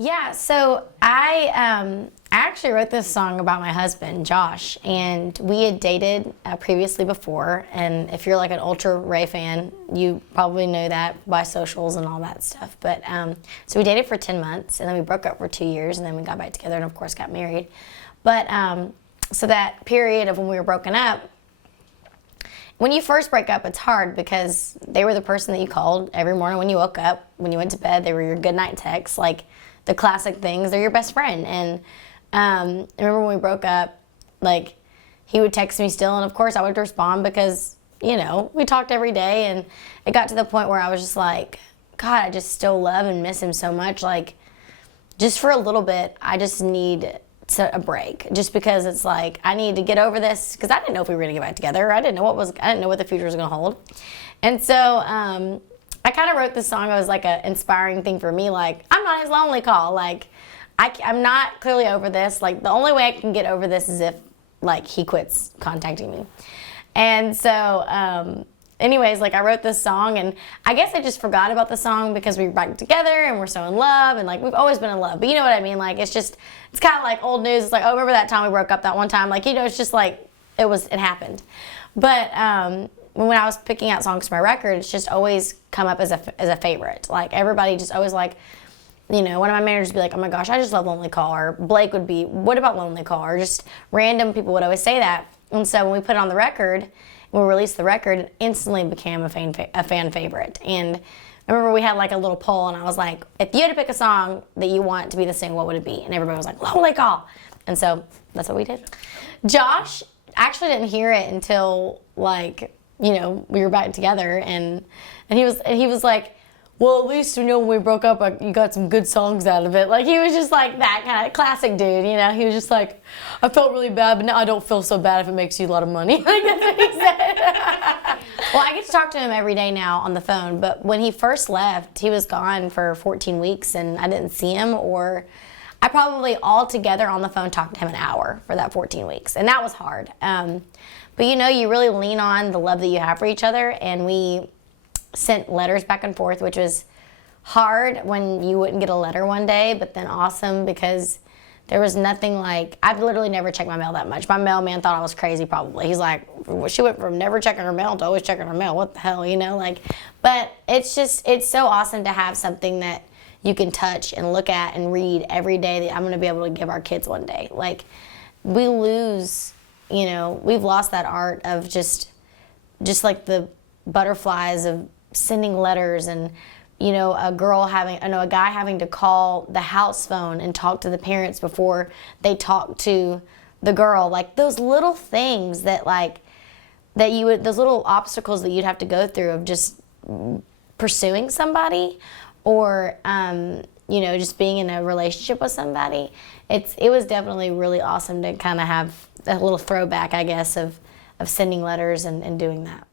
Yeah, so I actually wrote this song about my husband, Josh, and we had dated previously before. And if you're like an ultra Ray fan, you probably know that by socials and all that stuff. But so we dated for 10 months, and then we broke up for 2 years, and then we got back together, and of course got married. But so that period of when we were broken up, when you first break up, it's hard because they were the person that you called every morning when you woke up, when you went to bed. They were your goodnight texts, like the classic things. They're your best friend. And I remember when we broke up, like he would text me still, and of course I would respond because, you know, we talked every day, and it got to the point where I was just like, God, I just still love and miss him so much. Like, just for a little bit, I just need a break, just because it's like I need to get over this, because I didn't know if we were gonna get back together. I didn't know what the future was gonna hold. And so I kind of wrote this song. It was like an inspiring thing for me. Like, I'm not his lonely call. Like, I'm not clearly over this. Like, the only way I can get over this is if like he quits contacting me. And so anyways, like I wrote this song, and I guess I just forgot about the song because we were back together and we're so in love, and like we've always been in love. But you know what I mean? Like, it's kind of like old news. It's like, oh, remember that time we broke up that one time? Like, you know, it's just like it happened. But when I was picking out songs for my record, it's just always come up as a favorite. Like, everybody just always like, you know, one of my managers would be like, oh my gosh, I just love Lonely Call. Or Blake would be, what about Lonely Call? Or just random people would always say that. And so when we put it on the record, when we released the record, it instantly became a fan favorite. And I remember we had like a little poll, and I was like, if you had to pick a song that you want to be the single, what would it be? And everybody was like, Lonely Call. And so that's what we did. Josh actually didn't hear it until like, you know, we were back together, and he was like, well, at least, you know, when we broke up, you got some good songs out of it. Like, he was just like that kind of classic dude, you know. He was just like, I felt really bad, but now I don't feel so bad if it makes you a lot of money. Like, that's what he said. Well, I get to talk to him every day now on the phone, but when he first left, he was gone for 14 weeks, and I didn't see him, or I probably altogether on the phone talked to him an hour for that 14 weeks, and that was hard. But, you know, you really lean on the love that you have for each other, and we sent letters back and forth, which was hard when you wouldn't get a letter one day, but then awesome because there was nothing like, I've literally never checked my mail that much. My mailman thought I was crazy probably. He's like, she went from never checking her mail to always checking her mail. What the hell, you know? Like, but it's so awesome to have something that you can touch and look at and read every day that I'm going to be able to give our kids one day. Like, we lose, you know, we've lost that art of just like the butterflies of sending letters, and you know, a guy having to call the house phone and talk to the parents before they talk to the girl. Like, those little things that those little obstacles that you'd have to go through of just pursuing somebody, or you know, just being in a relationship with somebody. It was definitely really awesome to kind of have a little throwback, I guess, of sending letters and doing that.